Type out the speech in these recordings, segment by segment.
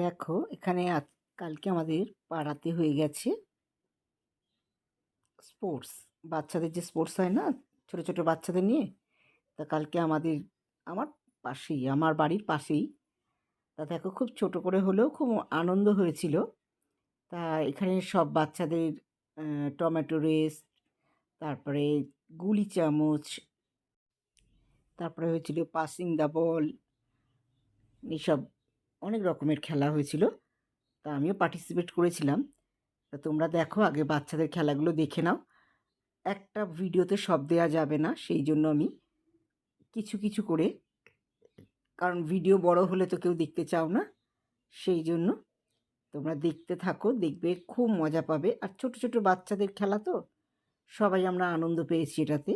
দেখো এখানে কালকে আমাদের পাড়াতে হয়ে গেছে স্পোর্টস। বাচ্চাদের যে স্পোর্টস হয় না, ছোট ছোট বাচ্চাদের নিয়ে, তা কালকে আমার পাশেই, আমার বাড়ির পাশেই। তা দেখো খুব ছোট করে হলেও খুব আনন্দ হয়েছিল। তা এখানে সব বাচ্চাদের টমেটো রেস, তারপরে গুলি চামচ, তারপরে হয়েছিল পাসিং দ্য বল, এইসব অনেক রকমের খেলা হয়েছিল। তা আমিও পার্টিসিপেট করেছিলাম। তা তোমরা দেখো, আগে বাচ্চাদের খেলাগুলো দেখে নাও। একটা ভিডিওতে সব দেওয়া যাবে না, সেই জন্য আমি কিছু কিছু করে, কারণ ভিডিও বড় হলে তো কেউ দেখতে চাও না, সেই জন্য তোমরা দেখতে থাকো, দেখবে খুব মজা পাবে। আর ছোট ছোট বাচ্চাদের খেলা তো, সবাই আমরা আনন্দ পেয়েছি এটাতে।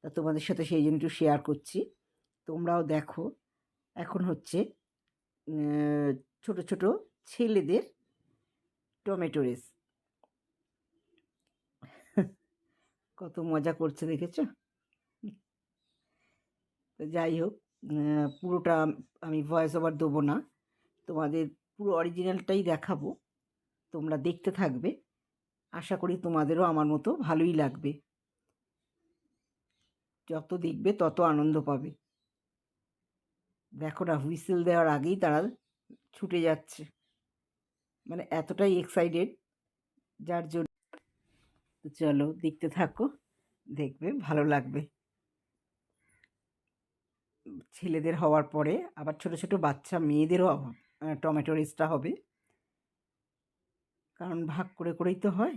তা তোমাদের সাথে সেই জন্য একটু শেয়ার করছি, তোমরাও দেখো। এখন হচ্ছে ছোট ছোট ছেলেদের টমেটো রেস। কত মজা করছে দেখেছো? তো যাই হোক, পুরোটা আমি ভয়েস ওভার দেবো না, তোমাদের পুরো অরিজিনালটাই দেখাবো, তোমরা দেখতে থাকবে। আশা করি তোমাদেরও আমার মতো ভালোই লাগবে, যত দেখবে তত আনন্দ পাবে। দেখো না, হুইসেল দেওয়ার আগেই তারা ছুটে যাচ্ছে, মানে এতটাই এক্সাইটেড, যার জন্য। তো চলো দেখতে থাকো, দেখবে ভালো লাগবে। ছেলেদের হওয়ার পরে আবার ছোট ছোট বাচ্চা মেয়েদেরও টমেটো রেসটা হবে, কারণ ভাগ করে করেই তো হয়।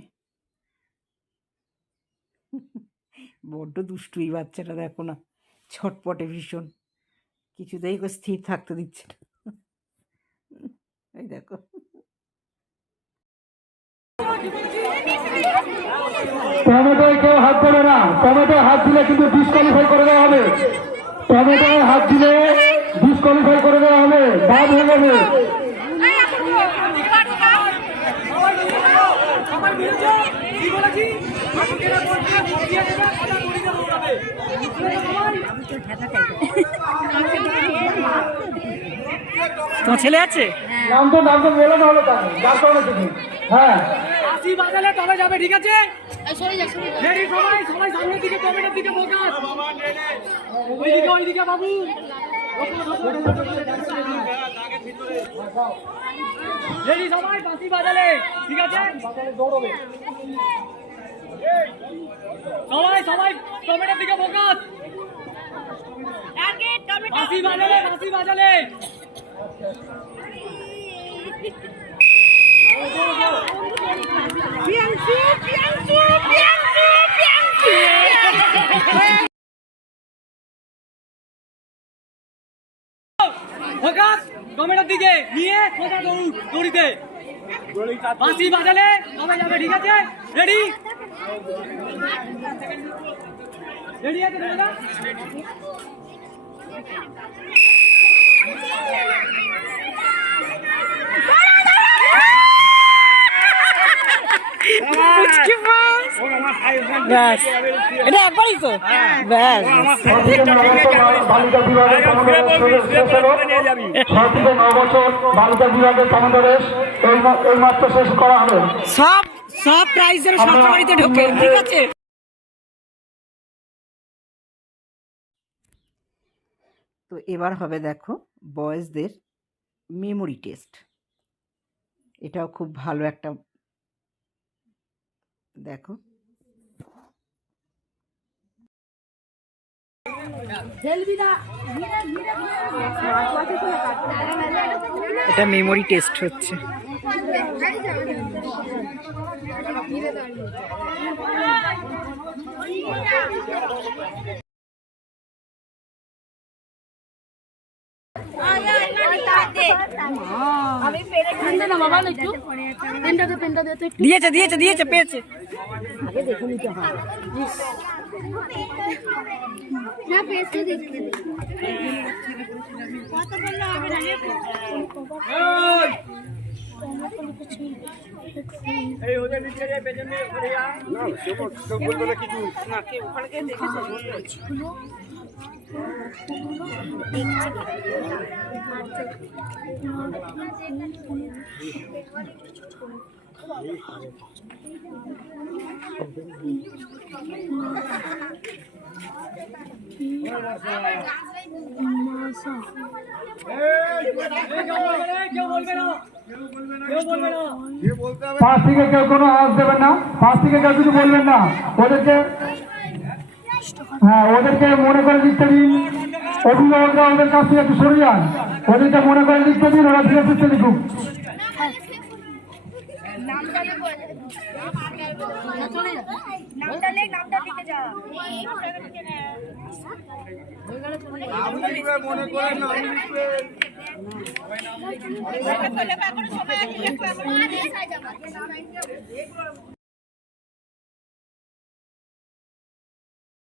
বড্ড দুষ্টু এই বাচ্চাটা, দেখো না, ছটপটে ভীষণ, কিছুতেই স্থির থাকতে দিচ্ছে না। এই দেখো, টমেটোয় কেউ হাত দেবে না, টমেটোয় হাত দিলে কিন্তু ডিসকোয়ালিফাই করে দেওয়া হবে। টমেটোয় হাত দিলে ডিসকোয়ালিফাই করে দেওয়া হবে, বাদ হয়ে যাবে। তোমার ছেলে আছে? নাম তো বলে না হলো তাহলে, যার কারণে তুমি হ্যাঁ আসি বাজালে তবে যাবে, ঠিক আছে? রেডি সবাই, সবাই সামনের দিকে, টমেটোর দিকে ফোকাস। ওইদিকে বাবু। রেডি সবাই, বাঁশি বাজালে, ঠিক আছে? দৌড়বে সবাই সবাই টমেটোর দিকে ফোকাস। বাঁশি বাজালে, বাঁশি বাজালে। ফোকাস টমেটোর দিকে নিয়ে সোজা দৌড়িতে। বাঁশি বাজালে সবাই যাবে, ঠিক আছে? রেডি রেডি আছে দাদা? ব্যাস, এটা একবারই তো, ব্যাস। বালিকা বিভাগের কমান্ডার 9 বছর বালিকা বিভাগের কমান্ডার এই মাত্র শেষ করা হবে। সব প্রাইজ যেন সরকারিতে ঢোকে, ঠিক আছে? তো এবার হবে দেখো বয়েজদের মেমোরি টেস্ট। এটাও খুব ভালো একটা, দেখো এটা মেমোরি টেস্ট হচ্ছে। দিয়েছে পেয়েছে। আগে দেখে নিতে হয় না, পেয়েছে দেখতে। এই ওদের নিচে যে পেছনে না, সব বলতে কিছু না, কে ওখানে গিয়ে দেখেছে। কেউ বলবে না, কেউ বলবে না। পাশ থেকে কেউ কোনো আওয়াজ দেবেন না, পাশ থেকে কেউ কিছু বলবেন না। ওদেরকে ওদেরকে মনে করে লিখতে দিন, অভিভাবকরা ওদের কাছ থেকে একটু সরে যান, ওদেরকে মনে করে লিখতে দিন, ওরা ধীরে সুস্থে লিখুক।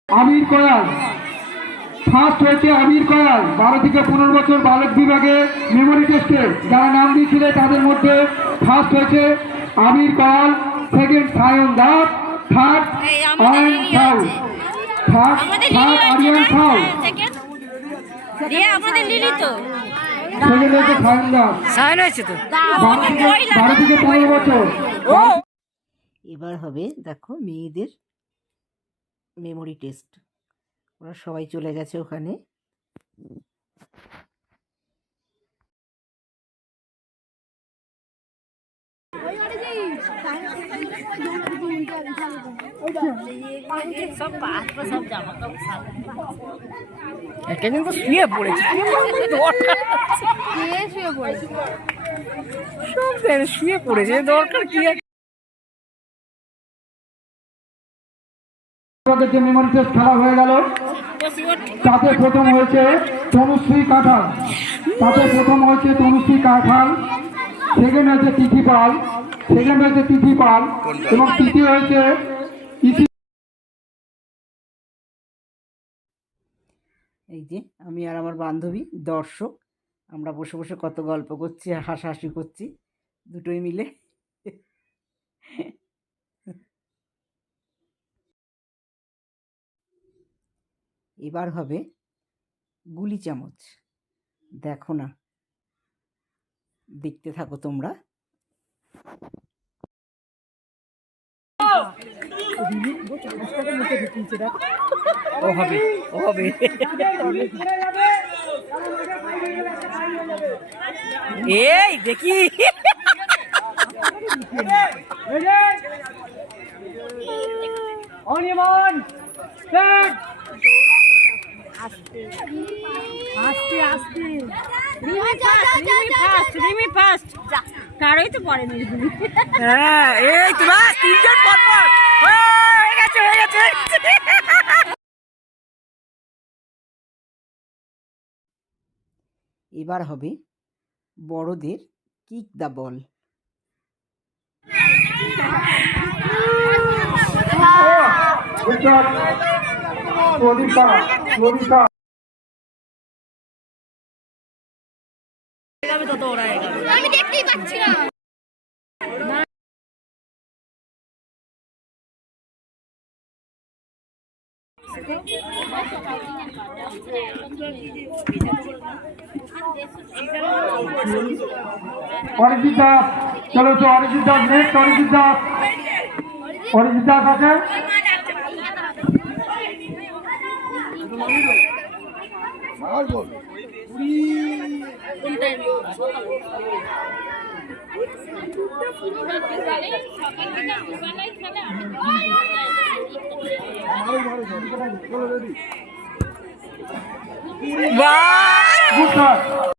আমির কয়াল ফার্স্ট হয়েছে, আমির কয়াল 12 থেকে 15 বছর বালক বিভাগে মেমোরি টেস্টে যারা নাম দিয়েছিলেন তাদের মধ্যে ফার্স্ট হয়েছে আমির কয়াল, সেকেন্ড সায়ন দাস, থার্ড আরিয়ান সাউ, আরিয়ান সাউ, আমাদের লিলি তো সেকেন্ড হয়েছে সায়ন দাস। সাইন হয়েছে তো। 12 থেকে 15 বছর। এবার হবে দেখো মেয়েদের মেমোরি টেস্ট। ওরা সবাই চলে গেছে ওখানে। সব পাঁচ বা সব জামা কাপড় একদিন তো শুয়ে পড়েছে, শুয়ে পড়েছে, দরকার কি? আমাদের যে মেমোরি টেস্ট খেলা হয়ে গেল তাতে প্রথম হয়েছে তনুশ্রী কাঁঠাল, সেকেন্ড হয়েছে তিথি পাল, এবং তৃতীয় হয়েছে ইসি। এই যে আমি আর আমার বান্ধবী দর্শক, আমরা বসে বসে কত গল্প করছি আর হাসাহাসি করছি দুটোই মিলে। এবার হবে গুলি চামচ। দেখো না, দেখতে থাকো তোমরা। ও হবে, ও হবে। এই দেখি অনিমন আস্তে আস্তে রিমি ফার্স্ট কারোই তো পড়েনি। হ্যাঁ, এই তো বাস তিনজন পর পর হয়ে গেছে, হয়ে গেছে। এবার হবে বড়দের কিক দ্য বল। আমি দেখতেই পাচ্ছি না। অরিজিৎ দাস, চলো অরিজিৎ দাস নেক্সট। অরিজিৎ দাস আছে। বাহ! Good shot.